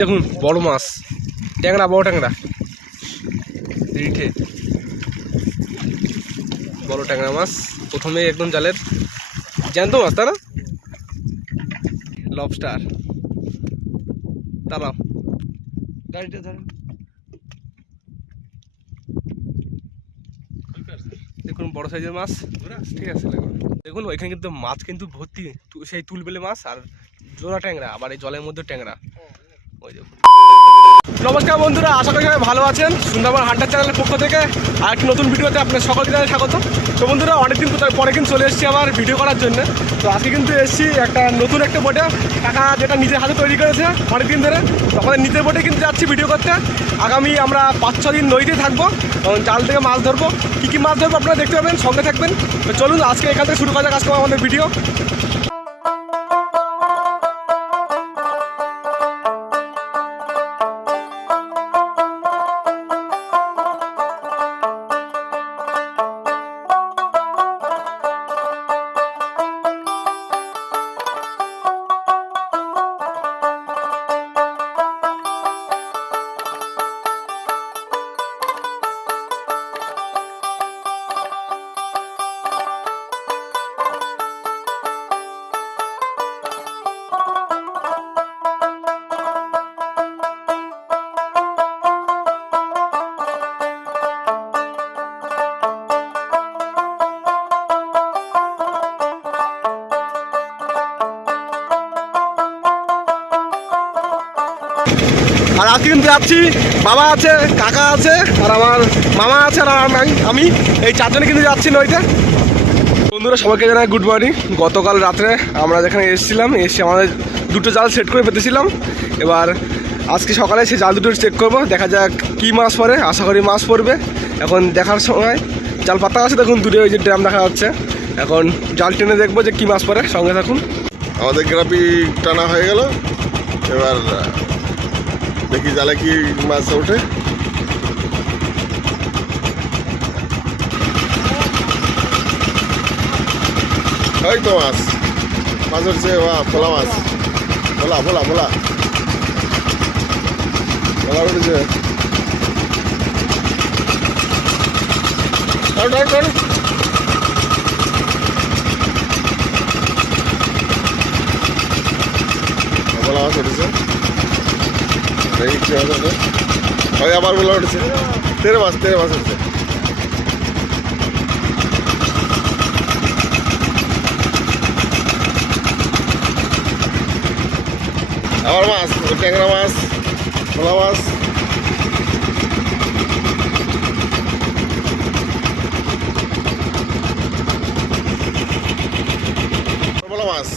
দেখুন বড় মাছ, ট্যাংরা, বড় ট্যাংরা, রিঠে বড় ট্যাংরা মাছ। প্রথমে একদম জালের জ্যান্ত মাছ, তাই না? লবস্টার, তারাও গাড়িটা ধরেন। দেখুন বড় সাইজের মাছ, ঠিক আছে। দেখুন ওইখানে কিন্তু মাছ কিন্তু ভর্তি, সেই তুলবেলে মাছ আর জোড়া ট্যাংরা, আবার এই জলের মধ্যে ট্যাংরা। ওই দেখুন। নমস্কার বন্ধুরা, আশা করি সবাই ভালো আছেন। সুন্দরবন হান্টার চ্যানেলের পক্ষ থেকে আর একটি নতুন ভিডিওতে আপনার সকলকে জানাই স্বাগত। তো বন্ধুরা, অনেকদিন পরে কিন্তু চলে এসেছি আবার ভিডিও করার জন্য। তো আজকে কিন্তু এসেছি নতুন একটা বোটে, কাকা যেটা নিজের হাতে তৈরি করেছে অনেকদিন ধরে। তো আমাদের নিজের বোটে কিন্তু যাচ্ছি ভিডিও করতে। আগামী আমরা 5-6 দিন নদীতে থাকবো, জাল থেকে মাছ ধরবো। কী কী মাছ ধরবো আপনারা দেখতে পাবেন, সঙ্গে থাকবেন। তো চলুন আজকে এখান থেকে শুরু করা যাক আজকে আমাদের ভিডিও। আর আজকে কিন্তু যাচ্ছি, বাবা আছে, কাকা আছে, আর আমার মামা আছে, আর আমি এই চারজনে কিন্তু যাচ্ছি নদীতে। বন্ধুরা সবাইকে জানাই গুড মর্নিং। গতকাল রাত্রে আমরা যেখানে এসেছিলাম, এসে আমাদের দুটো জাল সেট করে পেতেছিলাম। এবার আজকে সকালে সেই জাল দুটো চেক করবো, দেখা যাক কী মাছ পড়ে। আশা করি মাছ পড়বে। এখন দেখার সময় জাল পাতা আছে, দেখুন দূরে ওই যে ড্রাম দেখা যাচ্ছে। এখন জাল টেনে দেখবো যে কী মাছ পড়ে, সঙ্গে থাকুন। আমাদের গ্রাপি টানা হয়ে গেল, এবার দেখি জালে কি মাছ ওঠে। ওই তো মাছ মাছ উঠছে, ভোলা মাছ, ভোলা ভোলা ভোলা ভোলা উঠেছে। ভোলা মাছ উঠেছে, ওই আবার ভোলা উঠেছে। তেরে মাছ উঠছে। আবার মাছ, ট্যাংরা মাছ, ভোলা মাছ। ভোলা মাছ,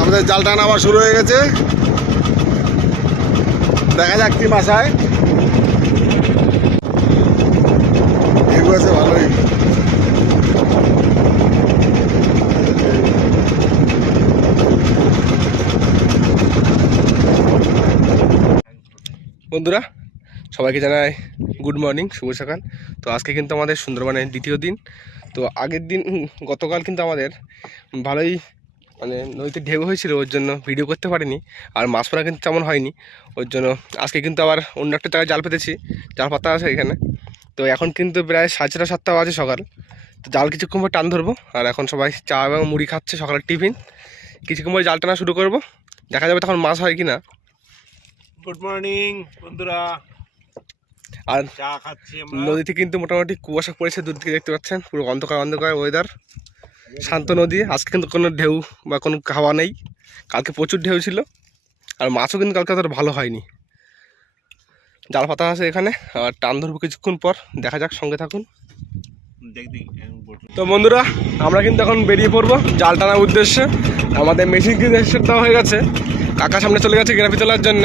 আমাদের জাল টানা আবার শুরু হয়ে গেছে। দেখা যাক কি মাছ হয়। এগুলো আছে ভালোই। বন্ধুরা সবাইকে জানাই গুড মর্নিং, শুভ সকাল। তো আজকে কিন্তু আমাদের সুন্দরবনের দ্বিতীয় দিন। তো আগের দিন গতকাল কিন্তু আমাদের ভালোই নদীতে ঢেউ হয়েছিল, ওর জন্য ভিডিও করতে পারিনি। আর মাছ পড়া কিন্তু তেমন হয়নি, ওর জন্য আজকে কিন্তু আবার অন্য একটা জায়গায় জাল পেতেছি, জাল পাতা আছে এখানে। তো এখন কিন্তু প্রায় 6:30-7টা বাজে সকাল। তো জাল কিছুক্ষণ পর টান ধরবো। আর এখন সবাই চা এবং মুড়ি খাচ্ছে, সকালের টিফিন। কিছুক্ষণ পর জাল টানা শুরু করবো, দেখা যাবে তখন মাছ হয় কি না। গুড মর্নিং বন্ধুরা। আর চা খাচ্ছি আমরা। নদীতে কিন্তু মোটামুটি কুয়াশা পড়েছে, দূর থেকে দেখতে পাচ্ছেন, পুরো অন্ধকার অন্ধকার ওয়েদার, শান্ত নদী। আজকে কিন্তু কোনো ঢেউ বা কোনো হাওয়া নেই, কালকে প্রচুর ঢেউ ছিল। আর মাছও কিন্তু কালকে অতটা ভালো হয়নি। জাল পাতা আছে এখানে, আর টান ধরবো কিছুক্ষণ পর, দেখা যাক, সঙ্গে থাকুন। তো বন্ধুরা আমরা কিন্তু এখন বেরিয়ে পড়বো জাল টানার উদ্দেশ্যে। আমাদের মেশিন কিন্তু সেট দেওয়া হয়ে গেছে, কাকা সামনে চলে গেছে গ্রাফি তোলার জন্য,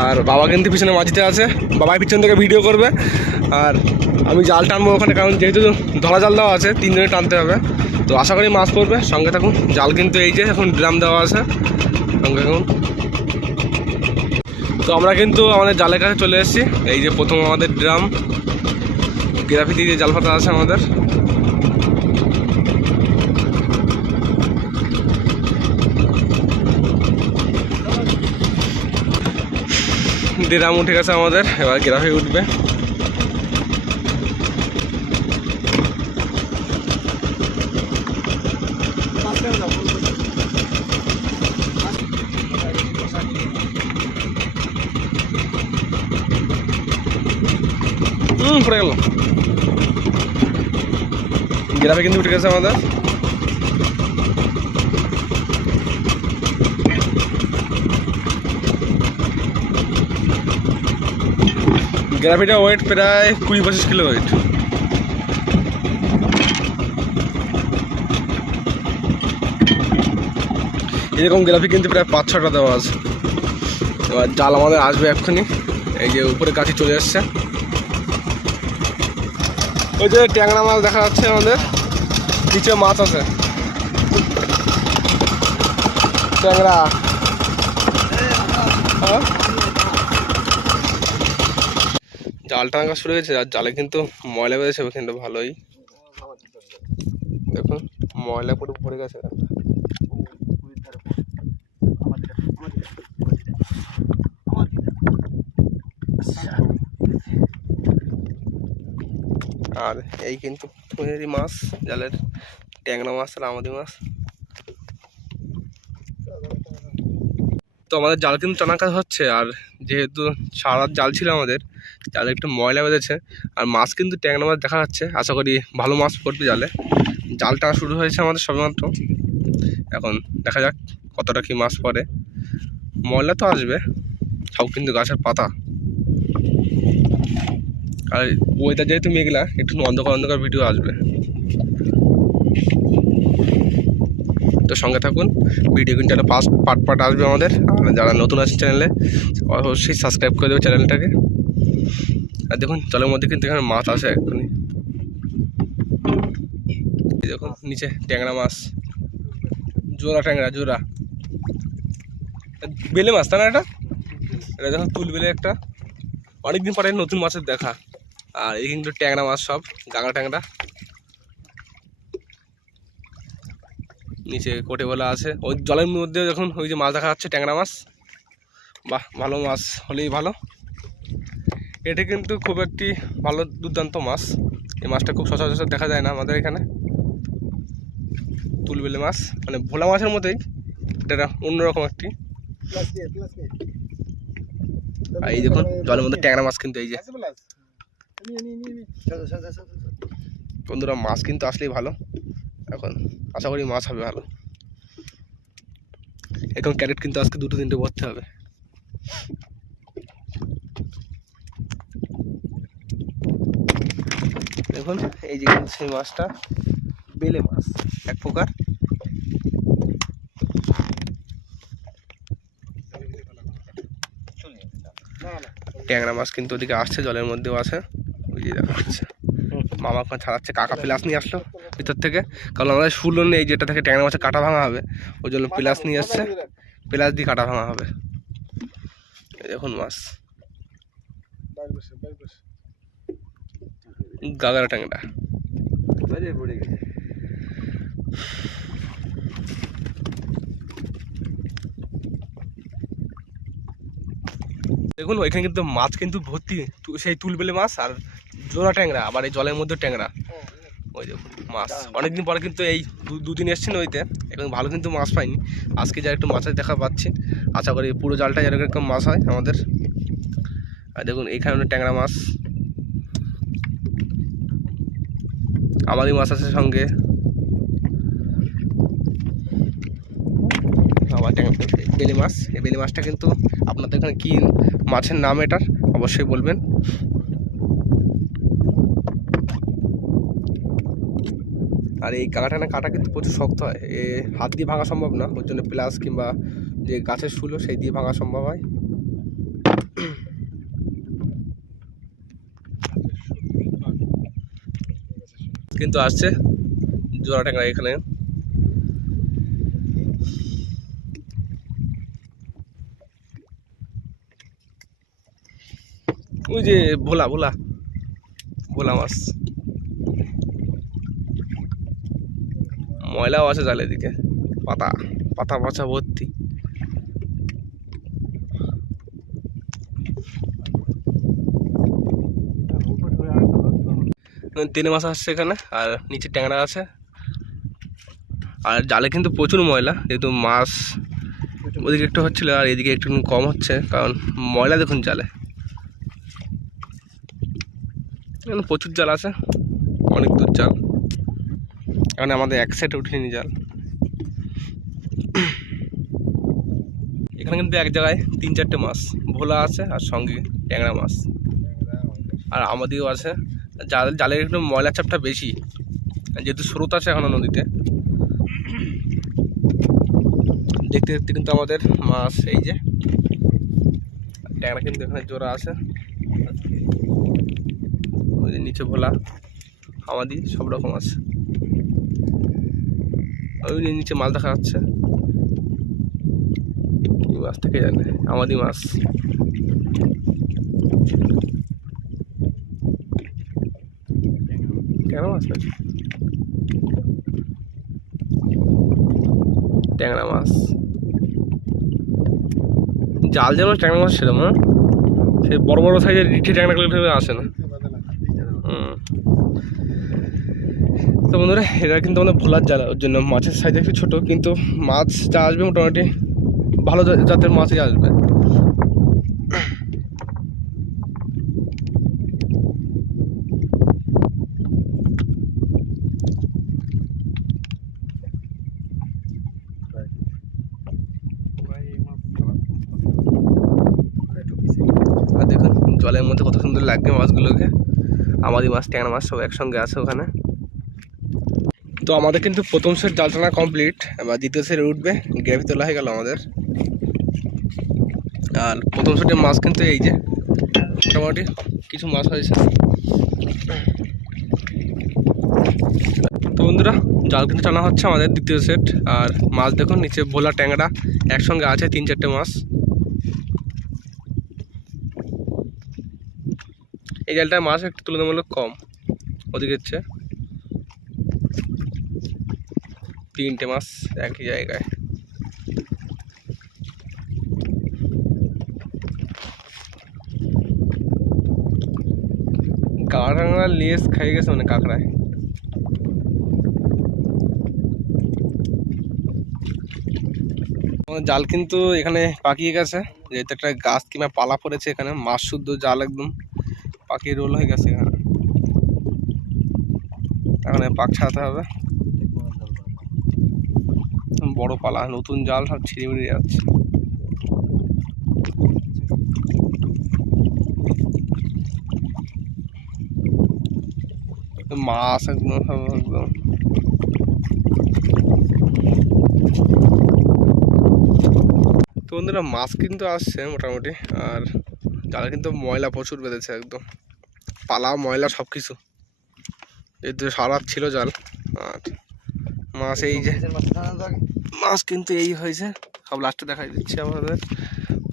আর বাবা কিন্তু পিছনে মাঝিতে আছে, বাবাই পিছন থেকে ভিডিও করবে। আর আমি জাল টানবো ওখানে, কারণ যেহেতু ধরা জাল দেওয়া আছে 3 জনে টানতে হবে, তো আশা করি মাছ পড়বে। সঙ্গে থাকুন। জাল কিন্তু এই যে এখন ড্রাম দেওয়া আছে, সঙ্গে থাকুন। তো আমরা কিন্তু আমাদের জালের কাছে চলে এসেছি। এই যে প্রথম আমাদের ড্রাম, গ্রাফি দিয়ে জাল পাতা আছে আমাদের। ড্রাম উঠে গেছে আমাদের, এবার গ্রাফি উঠবে। পড়ে গেল, গ্রাফি কিন্তু উঠে গেছে আমাদের। গ্রাফিটা ওয়েট প্রায় 20-25 কিলো ওয়েট। এরকম গ্রাফি কিন্তু প্রায় 5-6টা দেওয়া আছে। এবার জাল আমাদের আসবে এক্ষুনি। এই যে উপরে কাছে চলে আসছে, ওই যে ট্যাংরা মাছ দেখা যাচ্ছে আমাদের, নিচে মাছ আছে ট্যাংরা। হ্যাঁ, জাল টানা শুরু হয়েছে, আর জালে কিন্তু ময়লা বেঁধেছে কিন্তু ভালোই। দেখুন ময়লা পুরো ভরে গেছে। আর এই কিন্তু মাছ, জালের ট্যাংরা মাছ আর আমাদের মাছ। তো আমাদের জাল কিন্তু টানা কাজ হচ্ছে, আর যেহেতু সারা রাত জাল ছিল আমাদের, জালে একটু ময়লা বেঁধেছে। আর মাছ কিন্তু ট্যাংরা মাছ দেখা যাচ্ছে, আশা করি ভালো মাছ পড়বে জালে। জাল টানা শুরু হয়েছে আমাদের সবেমাত্র, এখন দেখা যাক কতটা কি মাছ পড়ে। ময়লা তো আসবে, সব কিন্তু গাছের পাতা। আর ওয়েদার যেহেতু মেঘলা, একটু অন্ধকার অন্ধকার ভিডিও আসবে, তো সঙ্গে থাকুন। ভিডিও কিন্তু একটা পার্ট আসবে আমাদের। আর যারা নতুন আছে চ্যানেলে, অবশ্যই সাবস্ক্রাইব করে দেবে চ্যানেলটাকে। আর দেখুন জলের মধ্যে কিন্তু এখানে মাছ আছে এক্ষুনি। দেখুন নিচে ট্যাংরা মাছ, জোড়া ট্যাংরা, জোড়া বেলে মাছ, তা না? এটা দেখুন তুল বেলে একটা, অনেকদিন পরে নতুন মাছের দেখা। আর এই কিন্তু ট্যাংরা মাছ, সব গাগা ট্যাংরা। নিচে কোটে বলা আছে, ওই জলের মধ্যে দেখুন ওই যে মাছ দেখা যাচ্ছে ট্যাংরা মাছ। বাহ, ভালো মাছ হলেই ভালো। এটা কিন্তু খুব একটি ভালো দুর্দান্ত মাছ। এই মাছটা খুব সচরাচর দেখা যায় না আমাদের এখানে। তুলবেলে মাছ মানে ভোলা মাছের মতোই, এটা অন্যরকম একটি। আর এই দেখুন জলের মধ্যে ট্যাংরা মাছ কিন্তু, এই যে বন্ধুরা, মাছ কিন্তু আসলেই ভালো। এখন আশা করি মাছ হবে ভালো। এখন ক্যারেট কিন্তু আজকে 2-3টে ভরতে হবে। দেখুন এই যে সেই মাছটা বেলে মাছ এক প্রকার। ট্যাংরা মাছ কিন্তু ওদিকে আসছে, জলের মধ্যেও আছে, ওই যে দেখা যাচ্ছে। মামা ওখানে ছাড়াচ্ছে, কাকা প্লাস নিয়ে আসলো ভিতর থেকে, কারণ আমাদের শুলো নেই যেটা থেকে ট্যাংরা মাছের কাটা ভাঙা হবে, ওই জন্য প্লাস নিয়ে আসছে, প্লাস দিয়ে কাটা ভাঙা হবে। দেখুন মাছ গাগরা ট্যাংরা। দেখুন ওইখানে কিন্তু মাছ কিন্তু ভর্তি, সেই তুলবেলে মাছ আর জোড়া ট্যাংরা, আবার এই জলের মধ্যে ট্যাংরা। ওই দেখুন মাছ অনেকদিন পরে কিন্তু এই 2 দিন এসছি নইতে, এখন ভালো কিন্তু মাছ পাইনি। আজকে যা একটু মাছের দেখা পাচ্ছি, আশা করি পুরো জালটা এরকম মাছ হয় আমাদের। আর দেখুন এইখানে ট্যাংরা মাছ, আমারই মাছ আছে সঙ্গে, আবার বেলে মাছ। এই বেলে মাছটা কিন্তু আপনাদের এখানে কি মাছের নাম এটার অবশ্যই বলবেন। আর এই কাঁটাটা কিন্তু প্রচুর শক্ত হয়, হাত দিয়ে ভাঙা সম্ভব না, ওর জন্য প্লাস কিংবা যে গাছের শুলো সেই দিয়ে ভাঙা সম্ভব হয়। কিন্তু আসছে জোড়া ট্যাংরা এখানে। ওই যে ভোলা ভোলা ভোলা মাছ, ময়লাও আছে জালের দিকে, পাতা পাতা পচা ভর্তি। তিন মাছ আসছে এখানে, আর নিচে ট্যাংরা আছে। আর জালে কিন্তু প্রচুর ময়লা, যেহেতু মাছ ওদিকে একটু হচ্ছিল আর এদিকে একটু কম হচ্ছে, কারণ ময়লা দেখুন জালে। এখানে প্রচুর জাল আছে, অনেক দূর জাল। এখানে আমাদের এক সাইডে উঠিনি জাল। এখানে কিন্তু এক জায়গায় 3-4টে মাছ, ভোলা আছে আর সঙ্গে ট্যাংরা মাছ, আর আমাদেরও আছে। জালের একটু ময়লা চাপটা বেশি, যেহেতু স্রোত আছে এখনো নদীতে। দেখতে দেখতে কিন্তু আমাদের মাছ এই যে ট্যাংরা কিন্তু এখানে জোড়া আছে। ওই যে নিচে ভোলা আমাদি সব রকম আছে। ওই যে নিচে মাছ দেখা যাচ্ছে, কি মাছ থেকে জানে, আমাদি মাছ। ট্যাংরা মাছ নাকি ট্যাংরা মাছ, জাল যেমন ট্যাংরা মাছ সেরকম, হ্যাঁ সে বড় বড় সাইজের রিঠে ট্যাংরাগুলো আসে না। তো বন্ধুরা, এটা কিন্তু আমাদের ভোলার জাল, ওর জন্য মাছের সাইজ একটু ছোটো, কিন্তু মাছ যা আসবে মোটামুটি ভালো জাতের মাছই আসবে। আর দেখুন জলের মধ্যে কত সুন্দর লাগবে মাছগুলোকে, আমাদের মাছ ট্যাংরা মাছ সব একসঙ্গে আছে ওখানে। তো আমাদের কিন্তু প্রথম সেট জাল টানা কমপ্লিট, এবার দ্বিতীয় সেট উঠবে, গ্রেভি তোলা হয়ে গেল আমাদের। আর প্রথম সেটের মাছ কিন্তু এই যে মোটামুটি কিছু মাছ হয়েছে। তো বন্ধুরা, জাল কিন্তু টানা হচ্ছে আমাদের দ্বিতীয় সেট। আর মাছ দেখুন নিচে ভোলা ট্যাংরা একসঙ্গে আছে, 3-4টে মাছ। এই জালটার মাছ একটু তুলনামূলক কম, ওদিকে হচ্ছে 3টে মাছ একই জায়গায়। কাঁকড়া লেস খেয়ে গেছে মানে কাঁকড়ায়। জাল কিন্তু এখানে পাকিয়ে গেছে, যেহেতু একটা গাছ কিংবা পালা পড়েছে, এখানে মাছ শুদ্ধ জাল একদম পাকিয়ে রোল হয়ে গেছে। এখানে পাক ছাড়াতে হবে, বড় পালা, নতুন জাল সব ছিঁড়ে বেরিয়ে যাচ্ছে। মাছ একদম একদম তো বন্ধুরা, মাছ কিন্তু আসছে মোটামুটি। আর জালে কিন্তু ময়লা প্রচুর বেঁধেছে, একদম পালা ময়লা সব কিছু, যেহেতু সারা ছিল জাল। আর মাছ এই যে মাছ কিন্তু এই হয়েছে, সব লাস্টে দেখাই দিচ্ছি আমাদের।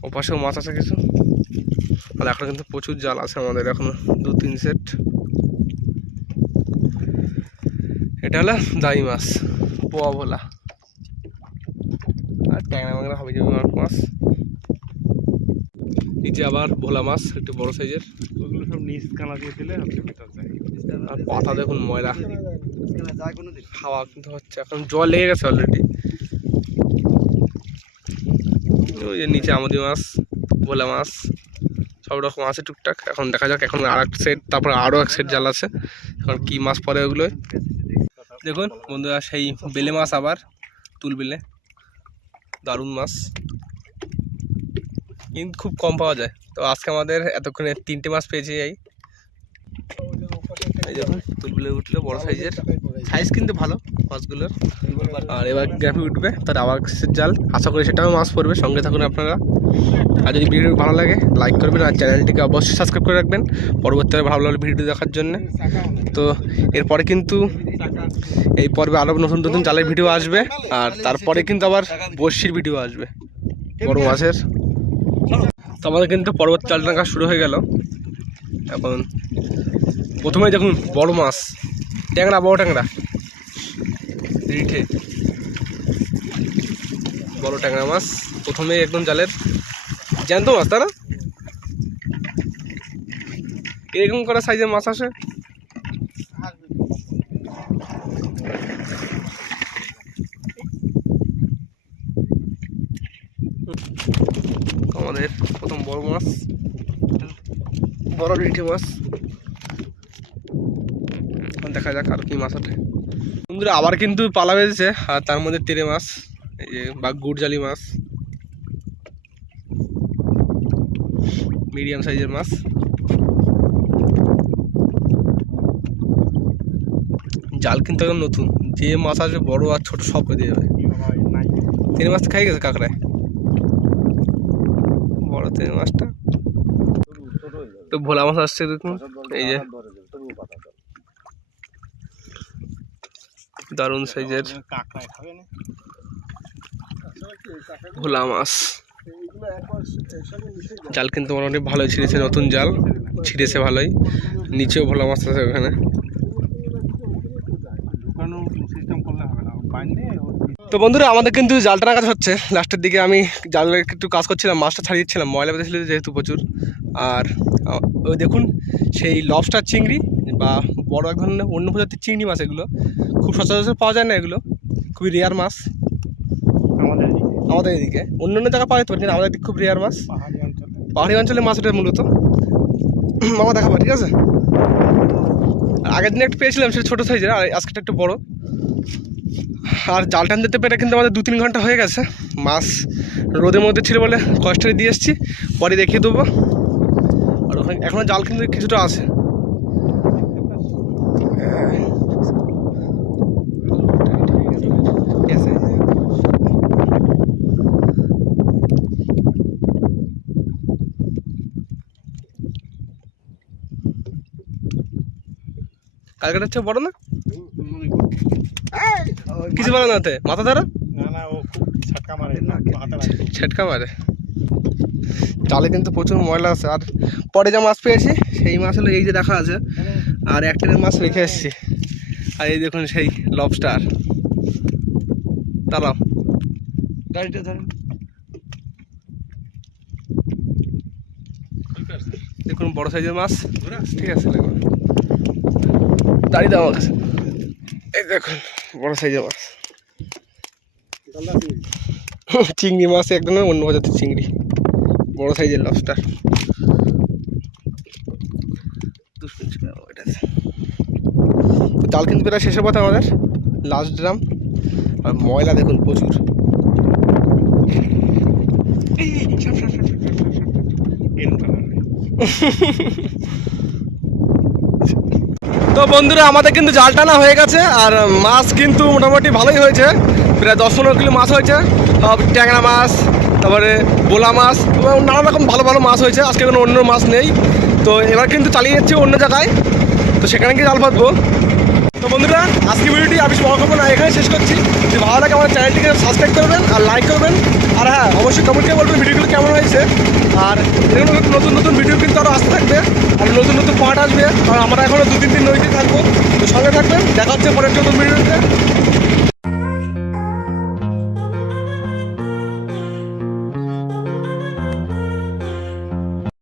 ওপাশেও মাছ আছে কিছু, আর এখন কিন্তু প্রচুর জাল আছে আমাদের, এখনো 2-3 সেট। এটা হলো দাই মাছ, পোয়া ভোলা, আর ট্যাংরা ম্যাংরা হবে যাবে মাছ। নিচে আবার ভোলা মাছ একটু বড় সাইজের, ওগুলো সব নিচ কানা দিয়ে দিলে ভিতর যায়। আর পাতা দেখুন ময়লা, খাওয়া কিন্তু হচ্ছে, এখন জল লেগে গেছে অলরেডি। ওই যে নিচে আমাদের মাছ, ভোলা মাছ সব রকম আছে টুকটাক। এখন দেখা যাক, এখন আর এক সেট, তারপরে আরও এক সেট জাল আছে, এখন কি মাছ পরে ওগুলো। দেখুন বন্ধুরা, সেই বেলে মাছ আবার তুল বেলে, দারুণ মাছ, কিন্তু খুব কম পাওয়া যায়। তো আজকে আমাদের এতক্ষণে 3টে মাছ পেয়েছি। এই দেখুন তুলবিলে উঠলো বড় সাইজের, সাইজ কিন্তু ভালো মাছগুলোর। আর এবার গ্যাপে উঠবে তার আওয়াজের জাল, আশা করি সেটাও মাছ পড়বে। সঙ্গে থাকুন আপনারা। আর যদি ভিডিও ভালো লাগে লাইক করবেন আর চ্যানেলটিকে অবশ্যই সাবস্ক্রাইব করে রাখবেন পরবর্তীতে ভালো ভালো ভিডিও দেখার জন্য। তো এরপরে কিন্তু এই পর্বে আরও নতুন নতুন জালের ভিডিও আসবে, আর তারপরে কিন্তু আবার বড়শির ভিডিও আসবে বড় মাছের। তো আমাদের কিন্তু পরবর্তী জাল টানা শুরু হয়ে গেল। এখন প্রথমেই দেখুন বড় মাছ, ট্যাংরা, বড় ট্যাংরা, রিঠে বড় ট্যাংরা মাছ প্রথমেই একদম জালের জ্যান্ত মাছ, তাই না? এরকম করে সাইজের মাছ আসে। আমাদের প্রথম বড় মাছ, বড় রিঠে মাছ। দেখা যাক আর কি মাছ ওঠে। বন্ধুরা আবার কিন্তু পালা বেজেছে, আর তার মধ্যে তেরে মাছ, এই যে বা গুড়জালি মাছ, মিডিয়াম সাইজের মাছ। জাল কিন্তু একদম নতুন, যে মাছ আসবে বড় আর ছোট সব বেঁধে যাবে। তেরে মাছ খাই গেছে কাঁকড়ায়, বড় তেরে মাছটা। তো ভোলা মাছ আসছে দেখুন, এই যে দারুণ সাইজের ভোলা মাছ। জাল কিন্তু মোটামুটি ভালোই ছিঁড়েছে, নতুন জাল ছিঁড়েছে ভালোই। নিচেও ভোলা মাছ আছে ওখানে। তো বন্ধুরা আমাদের কিন্তু জাল টানা কাজ হচ্ছে লাস্টের দিকে। আমি জালের একটু কাজ করছিলাম, মাছটা ছাড়িয়েছিলাম, ময়লা বেঁধেছিল যেহেতু প্রচুর। আর ওই দেখুন সেই লবস্টার চিংড়ি বা বড় এক ধরনের অন্য প্রজাতির চিংড়ি মাছ, এগুলো খুব সচরাচর পাওয়া যায় না, এগুলো খুবই রেয়ার মাছ আমাদের এদিকে। অন্য অন্য জায়গায় পাওয়া যেতে পারে কিন্তু আমাদের এদিকে খুব রেয়ার মাছ, পাহাড়ি অঞ্চলে মাছ এটা মূলত। মামা দেখাবো, ঠিক আছে? আগের দিনে একটু পেয়েছিলাম সেটা ছোটো সাইজের, আর আজকেটা একটু বড়। আর জাল টান দিতে পেরে কিন্তু আমাদের 2-3 ঘন্টা হয়ে গেছে। মাছ রোদের মধ্যে ছিল বলে কষ্টে দিয়ে এসেছি, পরে দেখিয়ে দেবো। আর ওখানে এখনও জাল কিন্তু কিছুটা আছে। কালকেটার চেয়ে বড় না, কিছু বলে না, মাথা ধরা ছেটকা মারে। জালে কিন্তু প্রচুর ময়লা আছে। আর পরে যা মাছ পেয়েছি সেই মাছ হলো এই যে দেখা আছে, আর একটা মাছ রেখে এসেছি। আর এই দেখুন সেই লবস্টার। দাঁড়াও, গাড়িটা ধরেন। দেখুন বড় সাইজের মাছ, ঠিক আছে? দাঁড়িয়ে দাও আমার কাছে। এই দেখুন বড় সাইজের মাছ, চিংড়ি মাছ, একদম অন্য প্রজাতির চিংড়ি, বড় সাইজের লবস্টার। জাল কিন্তু প্রায় শেষের পথে আমাদের, লাস্ট ড্রাম। আর ময়লা দেখুন প্রচুর। তো বন্ধুরা আমাদের কিন্তু জাল টানা হয়ে গেছে, আর মাছ কিন্তু মোটামুটি ভালোই হয়েছে, প্রায় 10-15 কিলো মাছ হয়েছে। ট্যাংরা মাছ, তারপরে বোলা মাছ, নানা রকম ভালো ভালো মাছ হয়েছে। আজকে কোনো অন্য মাছ নেই। তো এবার কিন্তু চালিয়ে যাচ্ছি অন্য জায়গায়, তো সেখানে গিয়ে জাল পাতবো। তো বন্ধুরা আজকে ভিডিওটি আমি বড় করবো না, এখানে শেষ করছি। যদি ভালো লাগে আমার চ্যানেলটিকে সাবস্ক্রাইব করবেন আর লাইক করবেন। আর হ্যাঁ, অবশ্যই কমেন্ট করে বলবেন ভিডিওগুলো কেমন হয়েছে। আর এরকম নতুন নতুন ভিডিও কিন্তু আরও আসতে থাকবে, আর নতুন নতুন পার্ট আসবে। আর আমরা এখনও 2-3 দিন নদীতে থাকবো, তো সঙ্গে থাকবেন। দেখা হচ্ছে পরের নতুন ভিডিওতে।